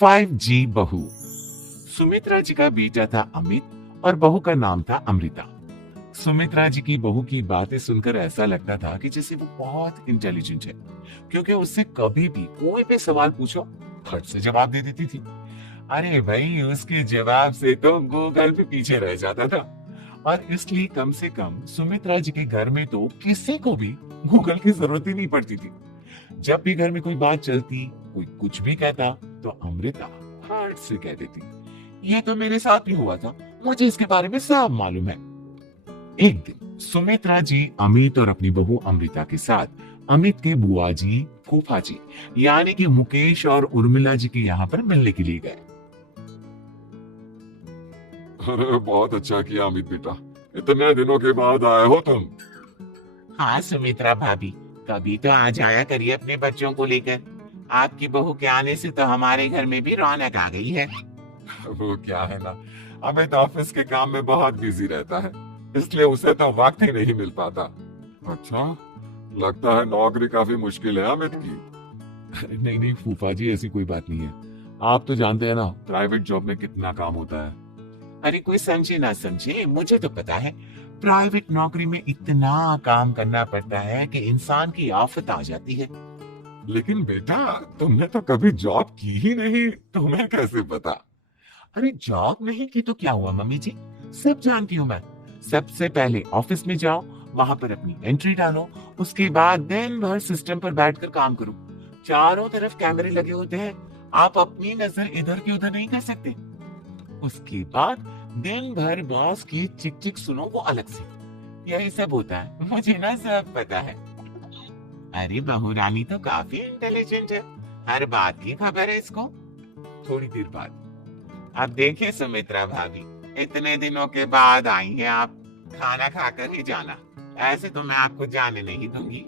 5G बहू। सुमित्रा जी का बेटा था अमित और बहू का नाम था अमृता। सुमित्रा जी की बहू की बातें सुनकर ऐसा लगता था कि जैसे वो बहुत इंटेलिजेंट है, क्योंकि उससे कभी भी कोई भी सवाल पूछो फट से जवाब दे देती थी। अरे भाई, उसके जवाब से तो गूगल भी पीछे रह जाता था। और इसलिए कम से कम सुमित्रा जी के घर में तो किसी को भी गूगल की जरूरत ही नहीं पड़ती थी। जब भी घर में कोई बात चलती, कोई कुछ भी कहता, तो अमृता फट से कह देती, ये तो मेरे साथ भी हुआ था, मुझे इसके बारे में सब मालूम है। एक दिन सुमित्रा जी अमित और अपनी बहू अमृता के साथ अमित के बुआ जी, फूफा जी यानी कि मुकेश और उर्मिला जी के यहाँ पर मिलने के लिए गए। अरे बहुत अच्छा किया अमित बेटा, इतने दिनों के बाद आए हो तुम। हाँ सुमित्रा भाभी, कभी तो आ जाया करिए अपने बच्चों को लेकर। आपकी बहू के आने से तो हमारे घर में भी रौनक आ गई है। वो क्या है ना, अमित ऑफिस के काम में बहुत बिजी रहता है, इसलिए उसे तो वक्त ही नहीं मिल पाता। अच्छा, लगता है नौकरी काफी मुश्किल है अमित की। नहीं नहीं फूफा जी, ऐसी कोई बात नहीं है। आप तो जानते हैं ना प्राइवेट जॉब में कितना काम होता है। अरे कोई समझे ना समझे, मुझे तो पता है प्राइवेट नौकरी में इतना काम करना पड़ता है कि इंसान की आफत आ जाती है। लेकिन बेटा, तुमने तो कभी जॉब की ही नहीं, तुम्हें कैसे पता? अरे जॉब नहीं की तो क्या हुआ मम्मी जी, सब जानती हूँ मैं। सबसे पहले ऑफिस में जाओ, वहां पर अपनी एंट्री डालो, उसके बाद दिन भर सिस्टम पर बैठकर काम करो। चारों तरफ कैमरे लगे होते हैं, आप अपनी नजर इधर की उधर नहीं कर सकते। उसके बाद दिन भर बॉस की चिक चिक सुनो, वो अलग से। यही सब होता है, मुझे ना सब पता है। अरे बहू रानी तो काफी इंटेलिजेंट है, हर बात की खबर है इसको। थोड़ी देर बाद अब देखिए सुमित्रा भाभी, इतने दिनों के बाद आई हैं आप, खाना खाकर ही जाना, ऐसे तो मैं आपको जाने नहीं दूंगी।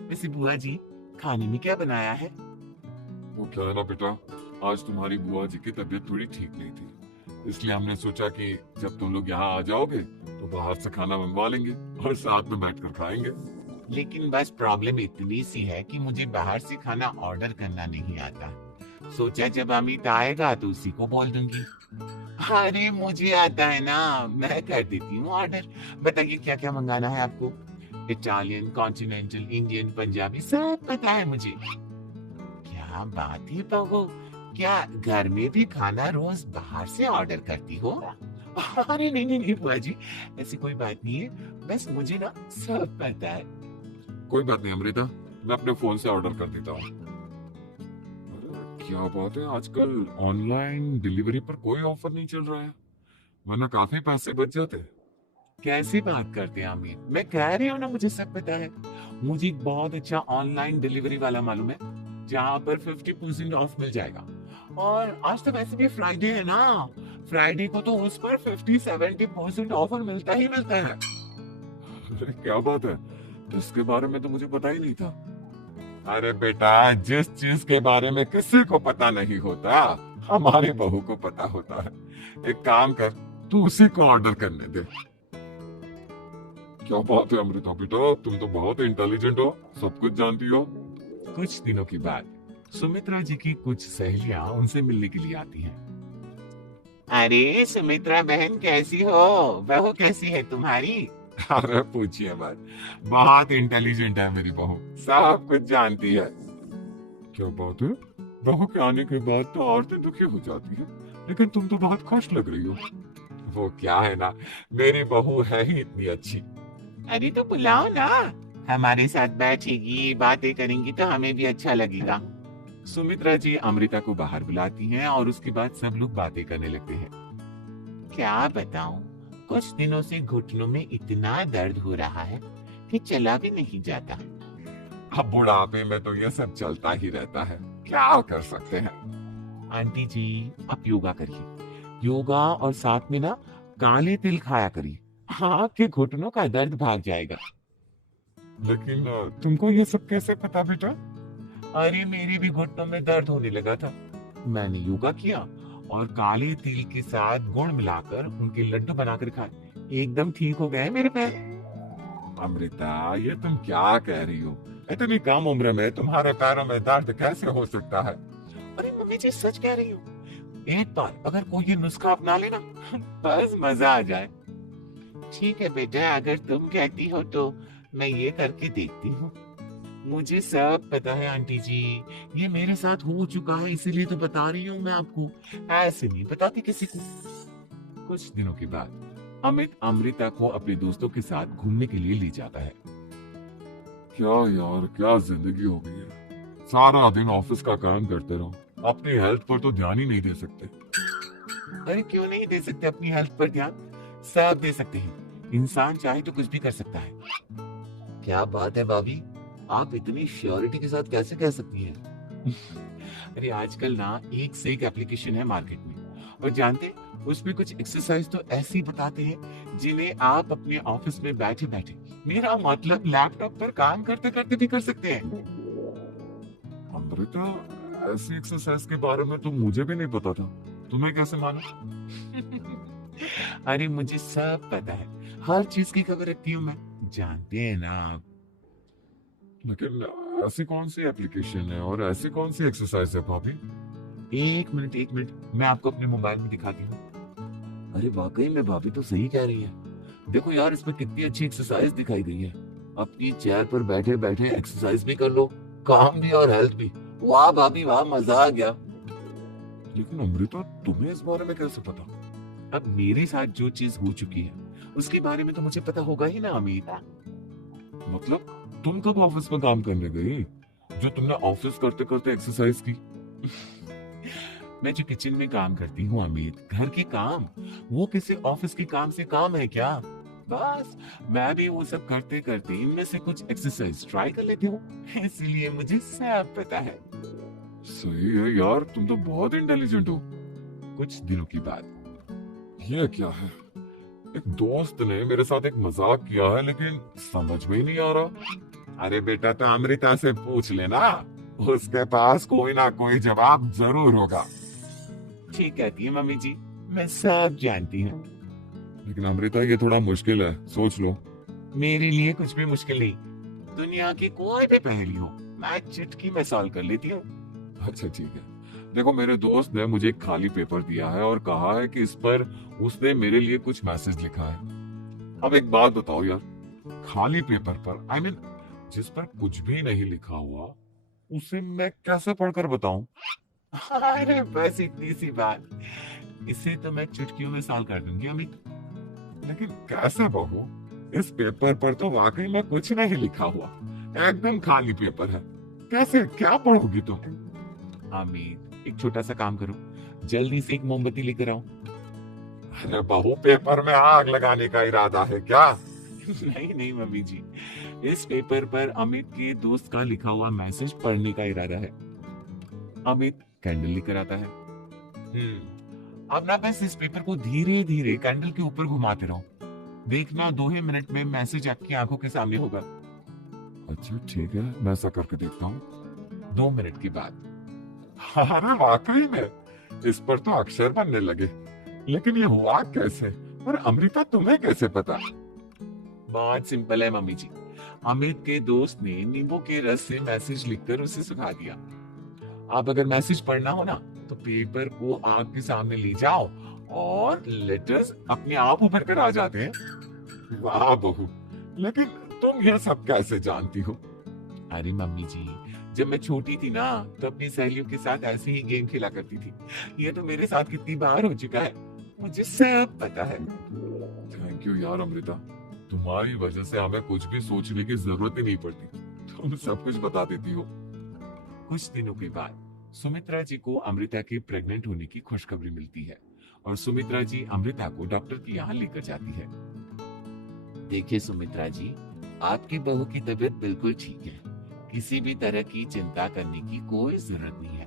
वैसे बुआ जी, खाने में क्या बनाया है? वो क्या है ना बेटा, आज तुम्हारी बुआ जी की तबीयत थोड़ी ठीक नहीं थी, इसलिए हमने सोचा कि जब तुम लोग यहाँ आ जाओगे तो बाहर से खाना मंगवा लेंगे और साथ में बैठकर खाएंगे। लेकिन बस प्रॉब्लम इतनी सी है कि मुझे बाहर से खाना ऑर्डर करना नहीं आता। सोचा जब अमित आएगा तो उसी को बोल दूंगी। अरे मुझे आता है ना, मैं कर देती हूँ ऑर्डर। बताइए क्या क्या मंगाना है आपको? इटालियन, कॉन्टिनेंटल, इंडियन, पंजाबी, सब पता है मुझे। क्या बात है बहू, क्या घर में भी खाना रोज बाहर से ऑर्डर करती हो? अरे नहीं नहीं नहीं बुआ जी, ऐसी कोई बात नहीं है, बस मुझे ना सब पता है। कोई बात नहीं अमृता, मैं अपने फोन से ऑर्डर कर देता हूँ। क्या बात है, आजकल ऑनलाइन डिलीवरी पर कोई ऑफर नहीं चल रहा है, वरना काफी पैसे बच जाते। कैसी बात करते हैं अमीर, मैं कह रही हूँ ना मुझे सब पता है। मुझे एक बहुत अच्छा ऑनलाइन डिलीवरी वाला मालूम है, जहाँ पर 50% ऑफ मिल जाएगा। और आज तो वैसे भी फ्राइडे है ना, फ्राइडे को तो उस पर 50-70% ऑफर मिलता ही मिलता है। अरे क्या बात है, इसके बारे में तो मुझे पता ही नहीं था। अरे बेटा, जिस चीज के बारे में किसी को पता नहीं होता, हमारी बहू को पता होता है। एक काम कर, तू उसी को ऑर्डर करने दे। क्या बात है अमृता बेटा, तुम तो बहुत इंटेलिजेंट हो, सब कुछ जानती हो। कुछ दिनों के बाद सुमित्रा जी की कुछ सहेलियां उनसे मिलने के लिए आती हैं। अरे सुमित्रा बहन कैसी हो, बहू कैसी है तुम्हारी? अरे पूछिए मत, बहुत इंटेलिजेंट है मेरी बहू, सब कुछ जानती है। क्या बात है, बहू के आने के बाद तो औरतें दुखी हो जाती है, लेकिन तुम तो बहुत खुश लग रही हो। वो क्या है ना, मेरी बहू है ही इतनी अच्छी। अरे तो बुलाओ ना, हमारे साथ बैठेगी, बातें करेंगी तो हमें भी अच्छा लगेगा। सुमित्रा जी अमृता को बाहर बुलाती हैं और उसके बाद सब लोग बातें करने लगते हैं। क्या बताऊं, कुछ दिनों से घुटनों में इतना दर्द हो रहा है कि चला भी नहीं जाता। अब बुढ़ापे में तो ये सब चलता ही रहता है, क्या कर सकते हैं। आंटी जी, आप योगा करिए, योगा और साथ में ना काले तिल खाया करिए, आपके घुटनों का दर्द भाग जाएगा। लेकिन तुमको ये सब कैसे पता बेटा? अरे मेरे भी घुटनों में दर्द होने लगा था, मैंने योगा किया और काले तिल के साथ गुड़ मिलाकर उनके लड्डू बनाकर खाए, एकदम ठीक हो गए मेरे पैर। अमृता, ये तुम क्या कह रही हो, इतनी कम उम्र में तुम्हारे पैरों में दर्द कैसे हो सकता है? अरे मम्मी जी सच कह रही हूँ, एक बार अगर कोई ये नुस्खा अपना लेना बस मजा आ जाए। ठीक है बेटा, अगर तुम कहती हो तो मैं ये करके देखती हूँ। मुझे सब पता है आंटी जी, ये मेरे साथ हो चुका है, इसीलिए तो बता रही हूँ मैं आपको, ऐसे नहीं बताती किसी को। कुछ दिनों के बाद अमित अमृता को अपने दोस्तों के साथ घूमने के लिए ले जाता है। क्या यार, क्या जिंदगी हो गई है। सारा दिन ऑफिस का काम करते रहो, अपनी हेल्थ पर तो ध्यान ही नहीं दे सकते। अरे क्यों नहीं दे सकते अपनी हेल्थ पर ध्यान, सब दे सकते हैं। इंसान चाहे तो कुछ भी कर सकता है। क्या बात है भाभी, आप इतनी श्योरिटी के साथ कैसे कह सकती हैं? अरे आजकल ना एक से एक एप्लीकेशन है मार्केट में, और जानते उसमें कुछ एक्सरसाइज तो ऐसी बताते हैं जिन्हें आप अपने ऑफिस में बैठे बैठे, मेरा मतलब लैपटॉप पर काम करते करते भी कर सकते हैं। अमृता, ऐसी एक्सरसाइज के बारे में तो मुझे भी नहीं पता था, तुम्हें कैसे मालूम? अरे मुझे सब पता है, हर चीज की खबर रखती हूँ मैं, जानते हैं ना आप। लेकिन ऐसी कौन सी एप्लीकेशन है और ऐसी कौन सी एक्सरसाइज है भाभी? एक मिनट, मैं आपको अपने मोबाइल में दिखाती हूँ। अरे वाकई में भाभी तो सही कह रही है, देखो यार इसमें कितनी अच्छी एक्सरसाइज दिखाई गई है। अपनी चेयर पर बैठे बैठे एक्सरसाइज भी कर लो, काम भी और हेल्थ भी। वाह भाभी वाह, मजा आ गया। लेकिन अमृता, तुम्हें इस बारे में कैसे पता? अब मेरे साथ जो चीज हो चुकी है उसके बारे में तो मुझे पता होगा ही ना अमित। मतलब तुम कब ऑफिस में काम करने गई जो तुमने ऑफिस करते करते एक्सरसाइज की? मैं जो किचन में काम करती हूँ अमित, घर के काम, वो किसी ऑफिस के काम से काम है क्या? बस मैं भी वो सब करते करते इनमें से कुछ एक्सरसाइज ट्राई कर लेती हूँ, इसीलिए मुझे सब पता है। सही है यार, तुम तो बहुत इंटेलिजेंट हो। कुछ दिनों के बाद ये क्या है? एक दोस्त ने मेरे साथ एक मजाक किया है, लेकिन समझ में ही नहीं आ रहा। अरे बेटा तो अमृता से पूछ लेना, उसके पास कोई ना कोई जवाब जरूर होगा। ठीक कहती है मम्मी जी, मैं सब जानती हूँ। लेकिन अमृता, ये थोड़ा मुश्किल है, सोच लो। मेरे लिए कुछ भी मुश्किल नहीं, दुनिया की कोई भी पहेली हो मैं चुटकी में सॉल्व कर लेती हूँ। अच्छा ठीक है, देखो मेरे दोस्त ने मुझे एक खाली पेपर दिया है और कहा है कि इस पर उसने मेरे लिए कुछ मैसेज लिखा है। अब एक बात बताओ यार, खाली पेपर पर, आई मीन जिस पर कुछ भी नहीं लिखा हुआ, उसे मैं कैसे पढ़कर बताऊं? अरे बस इतनी सी बात, इसे तो मैं चुटकियों में सॉल्व कर दूंगी अमित। लेकिन कैसे बहू? इस पेपर पर तो वाकई में कुछ नहीं लिखा हुआ, एकदम खाली पेपर है, कैसे, क्या पढ़ोगी तुम? अमित एक छोटा सा काम करो, जल्दी से एक मोमबत्ती लेकर आओ। अरे बहू, पेपर में आग लगाने का इरादा है क्या? नहीं मम्मी जी, इस पेपर पर अमित के दोस्त का लिखा हुआ मैसेज पढ़ने का इरादा है। अमित कैंडल लेकर आता है। अब ना बस इस पेपर को धीरे धीरे कैंडल के ऊपर घुमाते रहो, देखना 2 ही मिनट में मैसेज आपकी आंखों के सामने होगा। अच्छा ठीक है, मैं ऐसा करके देखता हूँ। 2 मिनट के बाद अरे वाकई में इस पर तो अक्षर बनने लगे, लेकिन ये हुआ कैसे? और अमृता, तुम्हें कैसे पता? बहुत सिंपल है मम्मी जी, अमित के दोस्त ने नींबू के रस से मैसेज लिखकर उसे सुखा दिया। अब अगर मैसेज पढ़ना हो ना तो पेपर को आग के सामने ले जाओ और लेटर्स अपने आप उभर कर आ जाते हैं। वाह बहू, लेकिन तुम ये सब कैसे जानती हो? अरे मम्मी जी, जब मैं छोटी थी ना तो अपनी सहेलियों के साथ ऐसे ही गेम खेला करती थी। ये तो मेरे साथ कितनी बार हो चुका है, मुझे सब पता है। थैंक यू यार अमृता, तुम्हारी वजह से हमें कुछ भी सोचने की जरूरत ही नहीं पड़ती, तुम सब कुछ बता देती हो। कुछ दिनों के बाद सुमित्रा जी को अमृता के प्रेग्नेंट होने की खुशखबरी मिलती है और सुमित्रा जी अमृता को डॉक्टर के यहाँ लेकर जाती है। देखिए सुमित्रा जी, आपकी बहू की तबीयत बिल्कुल ठीक है, किसी भी तरह की चिंता करने की कोई जरूरत नहीं है,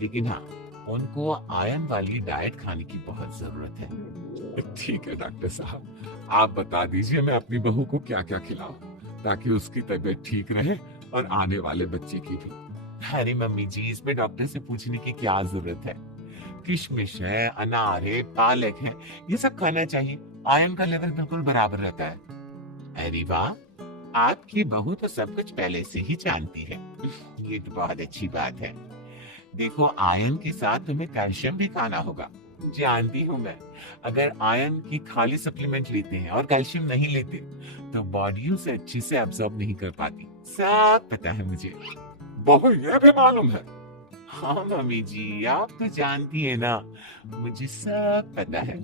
लेकिन हाँ उनको आयरन वाली डाइट खाने की बहुत जरूरत है। ठीक है डॉक्टर साहब, आप बता दीजिए मैं अपनी बहू को क्या क्या खिलाऊं ताकि उसकी तबीयत ठीक रहे और आने वाले बच्चे की भी। अरे मम्मी जी, इसमें डॉक्टर से पूछने की क्या जरूरत है, किशमिश है, अनार है, पालक है, ये सब खाना चाहिए, आयरन का लेवल बिल्कुल बराबर रहता है। अरे वाह, आपकी बहू तो सब कुछ पहले से ही जानती है। ये तो बहुत अच्छी बात है। देखो, आयरन के साथ तुम्हें कैल्शियम भी खाना होगा। जानती हूँ मैं, अगर आयरन की खाली सप्लीमेंट लेते हैं और कैल्शियम नहीं लेते तो बॉडी उसे अच्छे से एब्जॉर्ब नहीं कर पाती। सब पता है मुझे। बहू ये भी मालूम है? हाँ मम्मी जी, आप तो जानती है ना, मुझे सब पता है।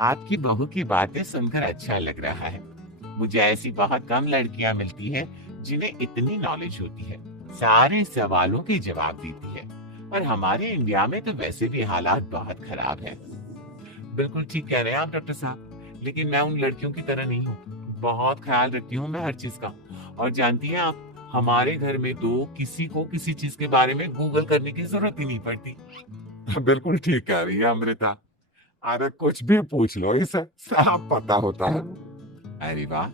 आपकी बहू की बातें सुनकर अच्छा लग रहा है। मुझे ऐसी बहुत कम लड़कियां मिलती है जिन्हें इतनी नॉलेज होती है, सारे सवालों के जवाब देती है। और हमारे इंडिया में तो वैसे भी हालात बहुत खराब है। बिल्कुल ठीक कह रहे हैं आप डॉक्टर साहब, लेकिन मैं उन लड़कियों की तरह नहीं हूँ। बहुत ख्याल रखती हूँ मैं हर चीज का। और जानती हैं आप, हमारे घर में तो किसी को किसी चीज के बारे में गूगल करने की जरूरत ही नहीं पड़ती। बिल्कुल ठीक कह रही है अमृता। अरे कुछ भी पूछ लो, इसे सब पता होता है। अरे वाह,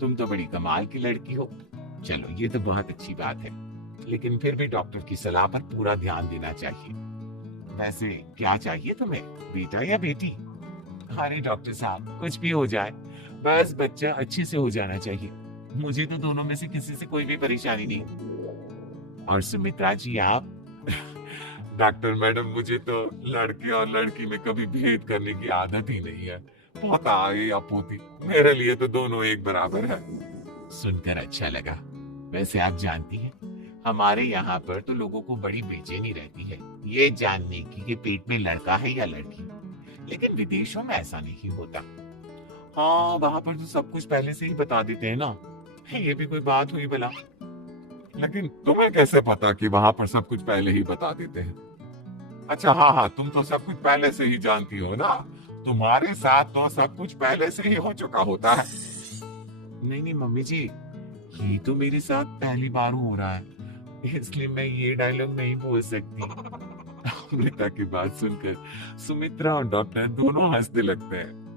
तुम तो बड़ी कमाल की लड़की हो। चलो, ये तो बहुत अच्छी बात है, लेकिन फिर भी डॉक्टर की सलाह पर पूरा ध्यान देना चाहिए। वैसे क्या चाहिए तुम्हें, बेटा या बेटी? अरे डॉक्टर साहब, कुछ भी हो जाए, बस बच्चा अच्छे से हो जाना चाहिए। मुझे तो दोनों में से किसी से कोई भी परेशानी नहीं। और सुमित्रा जी, आप? डॉक्टर मैडम, मुझे तो लड़के और लड़की में कभी भेद करने की आदत ही नहीं है। पोता या पोती, मेरे लिए तो दोनों एक बराबर है। सुनकर अच्छा लगा। वैसे आप जानती हैं, हमारे यहाँ पर तो लोगों को बड़ी बेचैनी रहती है ये जानने की कि पेट में लड़का है या लड़की। लेकिन विदेशों में ऐसा नहीं होता। हाँ, वहां पर तो सब कुछ पहले से ही बता देते हैं ना। ये भी कोई बात हुई भला? लेकिन तुम्हें कैसे पता कि वहां पर सब कुछ पहले ही बता देते हैं? अच्छा, हाँ हाँ, तुम तो सब कुछ पहले से ही जानती हो ना। तुम्हारे साथ तो सब कुछ पहले से ही हो चुका होता है। नहीं नहीं मम्मी जी, ये तो मेरे साथ पहली बार हो रहा है, इसलिए मैं ये डायलॉग नहीं बोल सकती। अमृता की बात सुनकर सुमित्रा और डॉक्टर दोनों हंसने लगते हैं।